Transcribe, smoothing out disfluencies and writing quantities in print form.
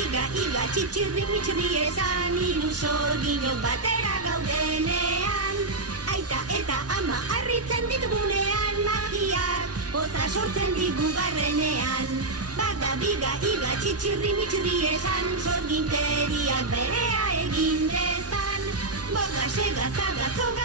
iga, iga, txitxirri, mitxirri esan, hiru sorginok batera gaudenean. Aita eta ama harritzen ditugunean, magiak poza sortzen digu barrenean. Baga, biga, iga, txitxirri, mitxirri esan, sorginteriak berea egin dezan. Boga, sega, zaga, zoga,